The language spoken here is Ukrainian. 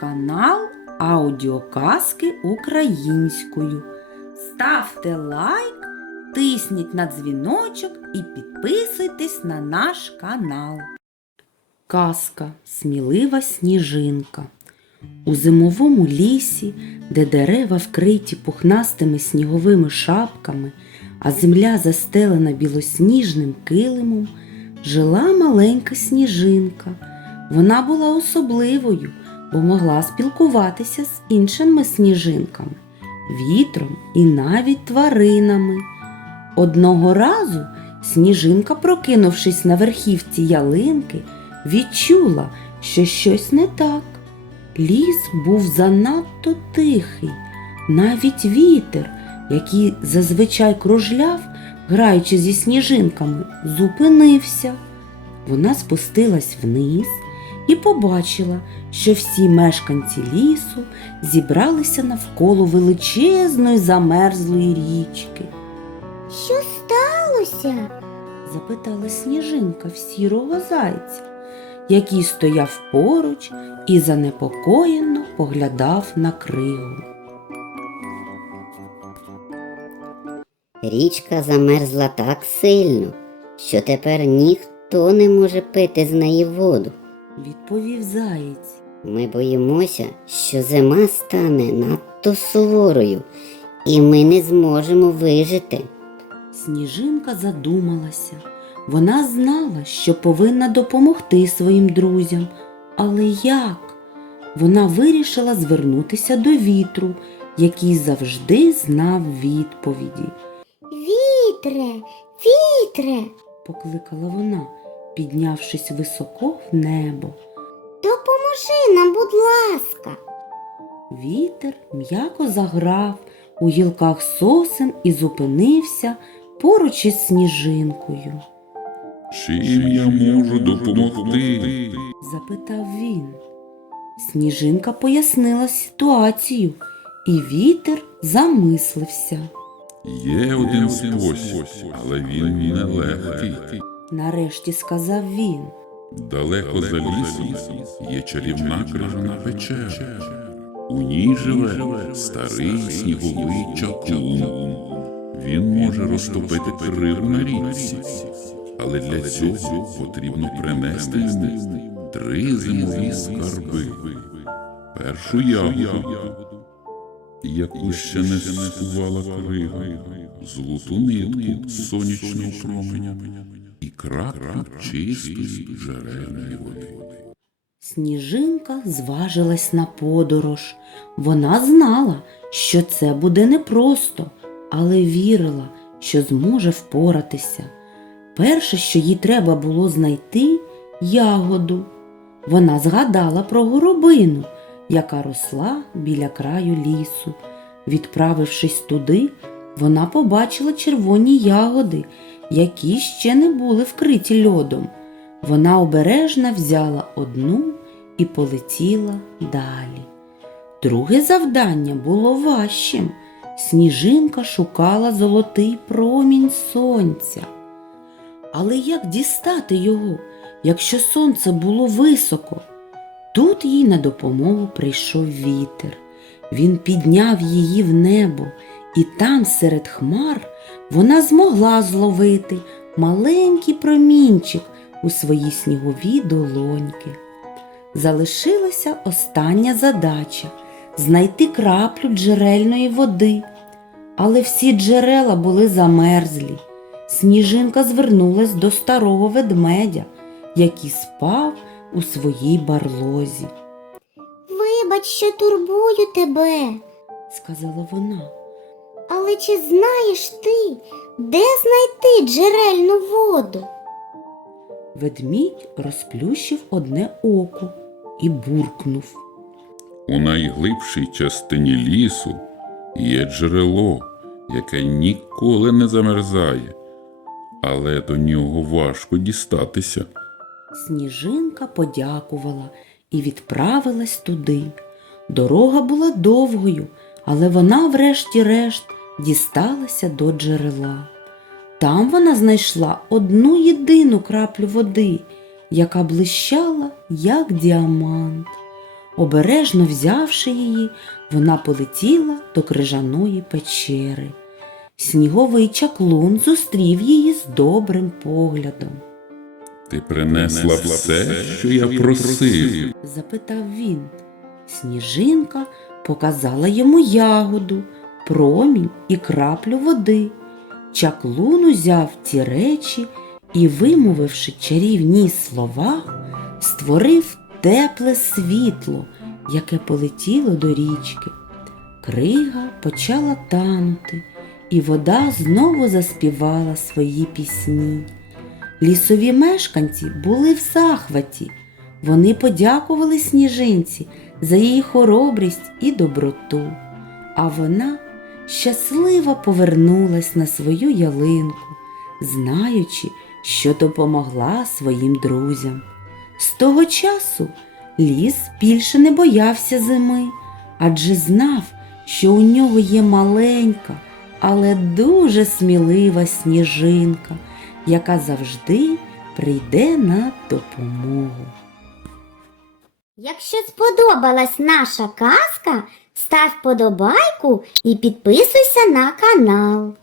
канал Аудіоказки українською. Ставте лайк, тисніть на дзвіночок і підписуйтесь на наш канал. Казка Смілива сніжинка. У зимовому лісі, де дерева вкриті пухнастими сніговими шапками, а земля застелена білосніжним килимом, жила маленька сніжинка. Вона була особливою, бо могла спілкуватися з іншими сніжинками, вітром і навіть тваринами. Одного разу сніжинка, прокинувшись на верхівці ялинки, відчула, що щось не так. Ліс був занадто тихий, навіть вітер, який зазвичай кружляв, граючи зі сніжинками, зупинився. Вона спустилась вниз і побачила, що всі мешканці лісу зібралися навколо величезної замерзлої річки. Що сталося? запитала сніжинка в сірого зайця, який стояв поруч і занепокоєно поглядав на кригу. Річка замерзла так сильно, що тепер ніхто не може пити з неї воду. Відповів заєць. Ми боїмося, що зима стане надто суворою, і ми не зможемо вижити. Сніжинка задумалася. Вона знала, що повинна допомогти своїм друзям. Але як? Вона вирішила звернутися до вітру, який завжди знав відповіді. Вітре, вітре, Покликала вона, піднявшись високо в небо. допоможи нам, будь ласка. Вітер м'яко заграв у гілках сосен і зупинився поруч із сніжинкою. Чим я можу допомогти? запитав він. Сніжинка пояснила ситуацію, і вітер замислився. Є один спосіб, але він нелегкий. Нарешті сказав він. Далеко за лісом є чарівна крижана печера. У ній живе старий сніговий чаклун. Він може розтопити криву на річці, але для цього потрібно принести йому три зимові скарби. Першу ягоду, яку ще не скувала крига, золоту нитку сонячного променя і краплю чистої джерельної води. Сніжинка зважилась на подорож. Вона знала, що це буде непросто, але вірила, що зможе впоратися. Перше, що їй треба було знайти ягоду. Вона згадала про горобину, яка росла біля краю лісу. Відправившись туди, вона побачила червоні ягоди, які ще не були вкриті льодом. Вона обережно взяла одну і полетіла далі. Друге завдання було важчим. Сніжинка шукала золотий промінь сонця. Але як дістати його, якщо сонце було високо? Тут їй на допомогу прийшов вітер. Він підняв її в небо, і там, серед хмар, вона змогла зловити маленький промінчик у своїй сніговій долоньки. Залишилася остання задача знайти краплю джерельної води. Але всі джерела були замерзлі. Сніжинка звернулась до старого ведмедя, який спав у своїй барлозі, Вибач, що турбую тебе. сказала вона. Але чи знаєш ти, де знайти джерельну воду? Ведмідь розплющив одне око і буркнув. У найглибшій частині лісу є джерело, яке ніколи не замерзає, але до нього важко дістатися. Сніжинка подякувала і відправилась туди. Дорога була довгою, але вона, врешті-решт, дісталася до джерела. Там вона знайшла одну єдину краплю води, яка блищала, як діамант. Обережно взявши її, вона полетіла до крижаної печери. Сніговий чаклун зустрів її з добрим поглядом. Ти принесла все, що я просив. запитав він. Сніжинка показала йому ягоду, промінь і краплю води. Чаклун узяв ці речі і, вимовивши чарівні слова, створив тепле світло, яке полетіло до річки. Крига почала танути, і вода знову заспівала свої пісні. Лісові мешканці були в захваті. Вони подякували сніжинці за її хоробрість і доброту, а вона щасливо повернулась на свою ялинку, знаючи, що допомогла своїм друзям. З того часу ліс більше не боявся зими, адже знав, що у нього є маленька, але дуже смілива сніжинка, яка завжди прийде на допомогу. Якщо сподобалась наша казка, став подобайку і підписуйся на канал.